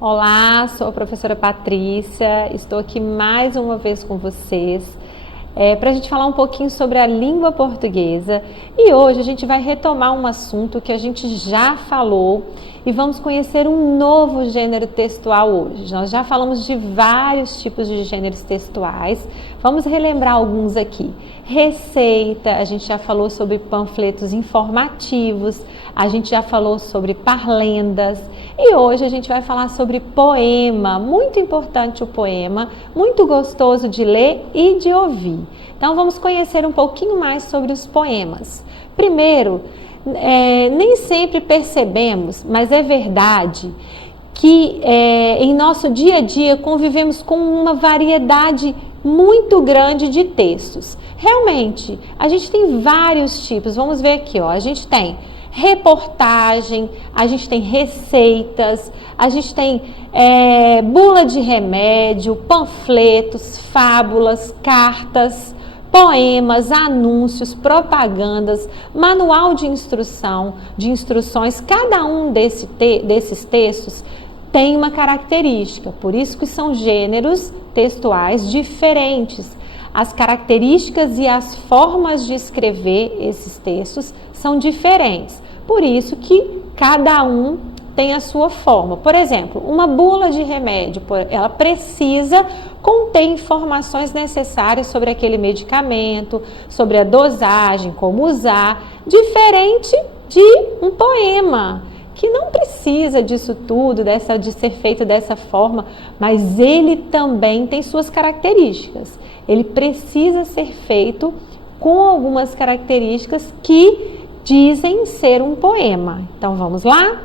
Olá, sou a professora Patrícia, estou aqui mais uma vez com vocês para a gente falar um pouquinho sobre a língua portuguesa e hoje a gente vai retomar um assunto que a gente já falou e vamos conhecer um novo gênero textual hoje. Nós já falamos de vários tipos de gêneros textuais, vamos relembrar alguns aqui. Receita, a gente já falou sobre panfletos informativos, a gente já falou sobre parlendas e hoje a gente vai falar sobre poema, muito importante o poema, muito gostoso de ler e de ouvir. Então vamos conhecer um pouquinho mais sobre os poemas. Primeiro, nem sempre percebemos, mas é verdade que em nosso dia a dia convivemos com uma variedade muito grande de textos. Realmente, a gente tem vários tipos, vamos ver aqui, ó, a gente tem reportagem, a gente tem receitas, a gente tem bula de remédio, panfletos, fábulas, cartas, poemas, anúncios, propagandas, manual de instruções. Cada um desses textos tem uma característica, por isso que são gêneros textuais diferentes. As características e as formas de escrever esses textos são diferentes, por isso que cada um tem a sua forma. Por exemplo, uma bula de remédio, ela precisa conter informações necessárias sobre aquele medicamento, sobre a dosagem, como usar, diferente de um poema, que não precisa disso tudo, de ser feito dessa forma, mas ele também tem suas características. Ele precisa ser feito com algumas características que dizem ser um poema. Então vamos lá?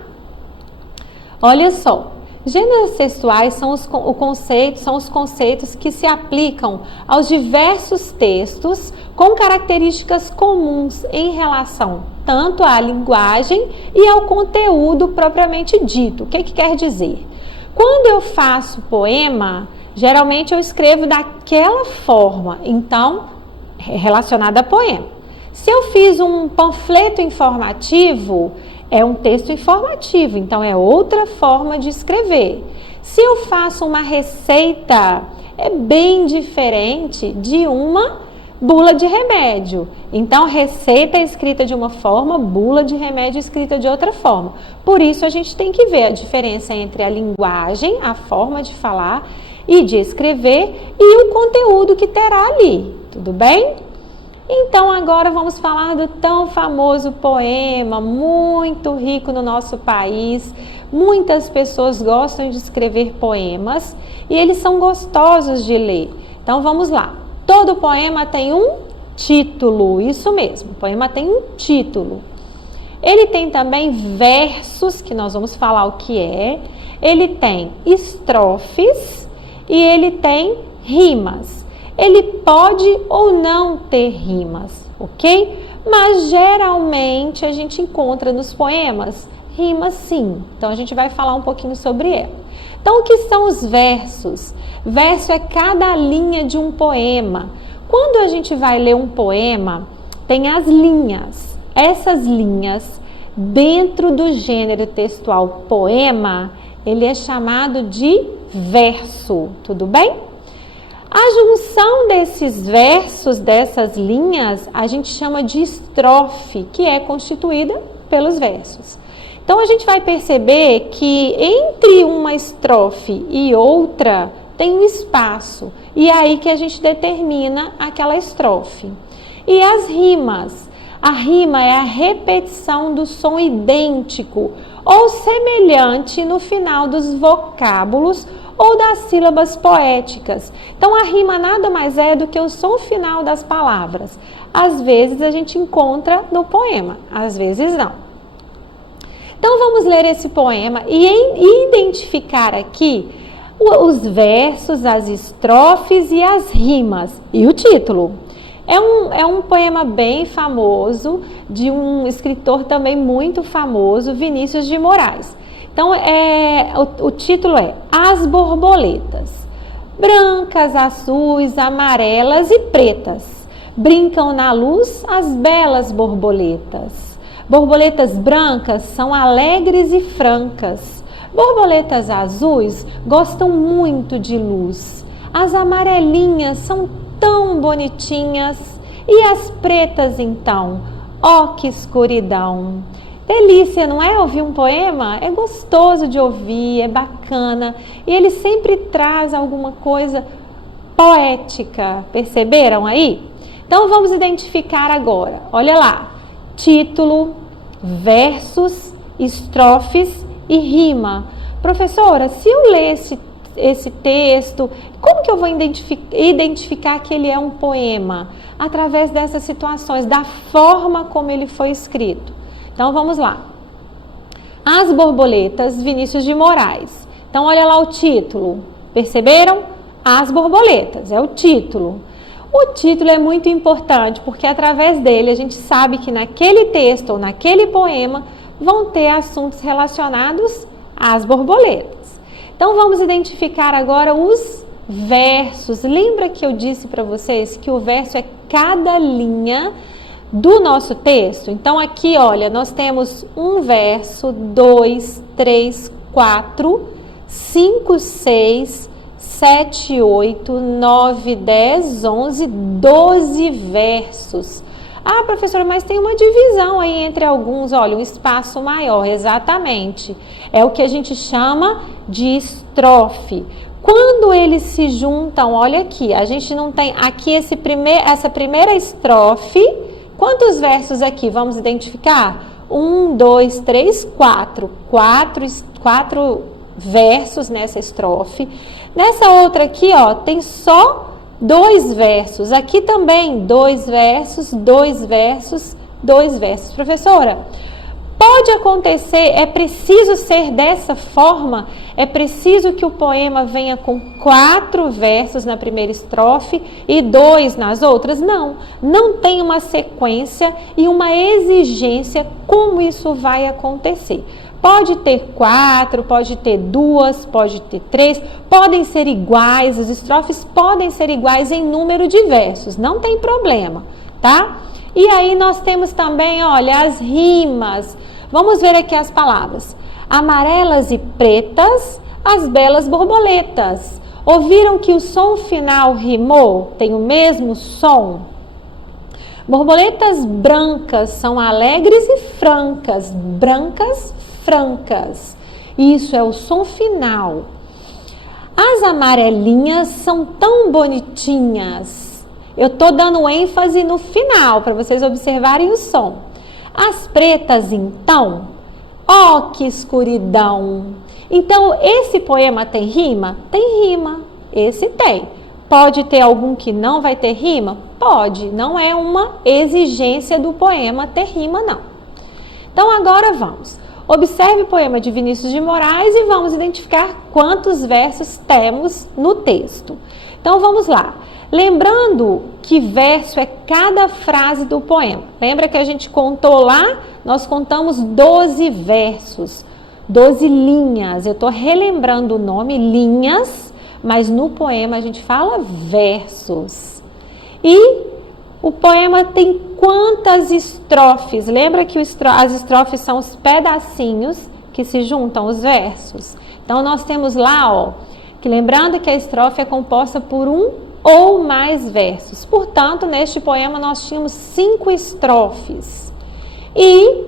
Olha só, gêneros textuais são os conceitos que se aplicam aos diversos textos com características comuns em relação tanto à linguagem e ao conteúdo propriamente dito. O que quer dizer? Quando eu faço poema, geralmente eu escrevo daquela forma, então, relacionada a poema. Se eu fiz um panfleto informativo, é um texto informativo, então é outra forma de escrever. Se eu faço uma receita, é bem diferente de uma bula de remédio. Então, receita é escrita de uma forma, bula de remédio é escrita de outra forma. Por isso, a gente tem que ver a diferença entre a linguagem, a forma de falar e de escrever e o conteúdo que terá ali, tudo bem? Então, agora vamos falar do tão famoso poema, muito rico no nosso país. Muitas pessoas gostam de escrever poemas e eles são gostosos de ler. Então, vamos lá. Todo poema tem um título, isso mesmo, o poema tem um título. Ele tem também versos, que nós vamos falar o que é. Ele tem estrofes e ele tem rimas. Ele pode ou não ter rimas, ok? Mas geralmente a gente encontra nos poemas rimas sim. Então a gente vai falar um pouquinho sobre ela. Então o que são os versos? Verso é cada linha de um poema. Quando a gente vai ler um poema, tem as linhas. Essas linhas, dentro do gênero textual poema, ele é chamado de verso, tudo bem? A junção desses versos, dessas linhas, a gente chama de estrofe, que é constituída pelos versos. Então, a gente vai perceber que entre uma estrofe e outra tem um espaço, e é aí que a gente determina aquela estrofe. E as rimas? A rima é a repetição do som idêntico ou semelhante no final dos vocábulos ou das sílabas poéticas. Então, a rima nada mais é do que o som final das palavras. Às vezes a gente encontra no poema, às vezes não. Então, vamos ler esse poema e identificar aqui os versos, as estrofes e as rimas e o título. É um poema bem famoso, de um escritor também muito famoso, Vinícius de Moraes. Então, o título é As Borboletas. Brancas, azuis, amarelas e pretas, brincam na luz as belas borboletas. Borboletas brancas são alegres e francas, Borboletas azuis gostam muito de luz. As amarelinhas são tão bonitinhas. E as pretas então? Ó, que escuridão! Delícia, não é? Ouvir um poema? É gostoso de ouvir, é bacana. E ele sempre traz alguma coisa poética. Perceberam aí? Então vamos identificar agora. Olha lá. Título, versos, estrofes e rima. Professora, se eu ler esse texto, como que eu vou identificar que ele é um poema? Através dessas situações, da forma como ele foi escrito. Então vamos lá. As Borboletas, Vinícius de Moraes. Então olha lá o título. Perceberam? As Borboletas, é o título. O título é muito importante porque através dele a gente sabe que naquele texto ou naquele poema vão ter assuntos relacionados às borboletas. Então vamos identificar agora os versos. Lembra que eu disse para vocês que o verso é cada linha do nosso texto? Então aqui, olha, nós temos um verso, 2, 3, 4, 5, 6, 7, 8, 9, 10, 11, 12 versos. Ah, professora, mas tem uma divisão aí entre alguns, olha, um espaço maior, exatamente. É o que a gente chama de estrofe. Quando eles se juntam, olha aqui, a gente não tem aqui essa primeira estrofe. Quantos versos aqui? Vamos identificar? 1, 2, 3, 4. Quatro versos nessa estrofe. Nessa outra aqui, ó, tem só 2 versos. Aqui também 2 versos, 2 versos, 2 versos. Professora, pode acontecer, é preciso ser dessa forma? É preciso que o poema venha com 4 versos na primeira estrofe e 2 nas outras? Não, não tem uma sequência e uma exigência como isso vai acontecer. Pode ter 4, pode ter 2, pode ter 3, podem ser iguais, as estrofes podem ser iguais em número de versos, não tem problema, tá? E aí nós temos também, olha, as rimas. Vamos ver aqui as palavras. Amarelas e pretas, as belas borboletas. Ouviram que o som final rimou? Tem o mesmo som? Borboletas brancas são alegres e francas. Brancas, francas. Isso é o som final. As amarelinhas são tão bonitinhas. Eu estou dando ênfase no final para vocês observarem o som. As pretas, então, ó, que escuridão. Então, esse poema tem rima? Tem rima. Esse tem. Pode ter algum que não vai ter rima? Pode. Não é uma exigência do poema ter rima, não. Então, agora vamos. Observe o poema de Vinícius de Moraes e vamos identificar quantos versos temos no texto. Então, vamos lá. Lembrando que verso é cada frase do poema. Lembra que a gente contou lá? Nós contamos 12 versos, 12 linhas. Eu estou relembrando o nome, linhas, mas no poema a gente fala versos. E o poema tem quantas estrofes? Lembra que as estrofes são os pedacinhos que se juntam os versos? Então, nós temos lá, ó, que lembrando que a estrofe é composta por um ou mais versos. Portanto, neste poema nós tínhamos 5 estrofes. E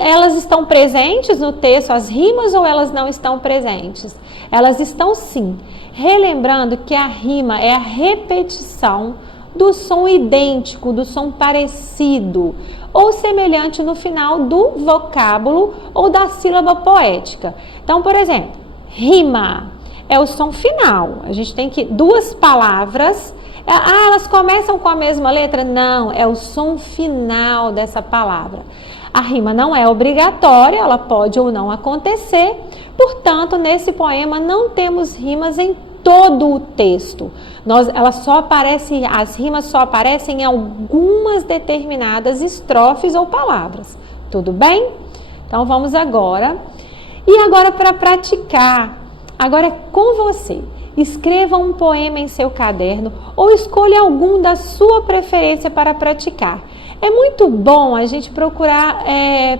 elas estão presentes no texto, as rimas, ou elas não estão presentes? Elas estão sim. Relembrando que a rima é a repetição do som idêntico, do som parecido ou semelhante no final do vocábulo ou da sílaba poética. Então, por exemplo, rima é o som final. A gente tem que duas palavras, elas começam com a mesma letra? Não, é o som final dessa palavra. A rima não é obrigatória, ela pode ou não acontecer. Portanto, nesse poema não temos rimas em todo o texto. As rimas só aparecem em algumas determinadas estrofes ou palavras. Tudo bem? Então vamos agora. E agora para praticar, agora é com você. Escreva um poema em seu caderno ou escolha algum da sua preferência para praticar. É muito bom a gente procurar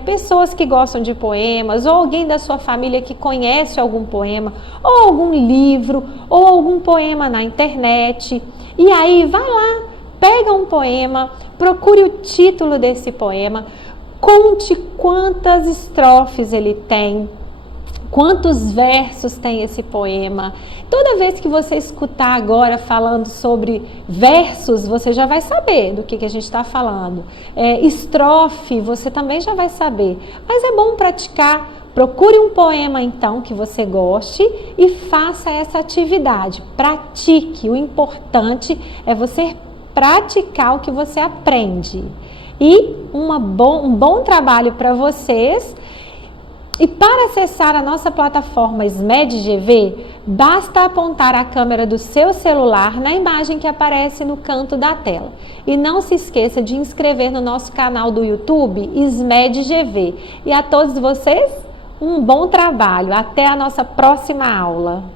pessoas que gostam de poemas, ou alguém da sua família que conhece algum poema, ou algum livro, ou algum poema na internet. E aí, vai lá, pega um poema, procure o título desse poema, conte quantas estrofes ele tem, quantos versos tem esse poema. Toda vez que você escutar agora falando sobre versos, você já vai saber do que a gente está falando. Estrofe, você também já vai saber. Mas é bom praticar. Procure um poema, então, que você goste e faça essa atividade. Pratique. O importante é você praticar o que você aprende. E um bom trabalho para vocês. E para acessar a nossa plataforma SMED-GV, basta apontar a câmera do seu celular na imagem que aparece no canto da tela. E não se esqueça de inscrever no nosso canal do YouTube SMED-GV. E a todos vocês, um bom trabalho. Até a nossa próxima aula.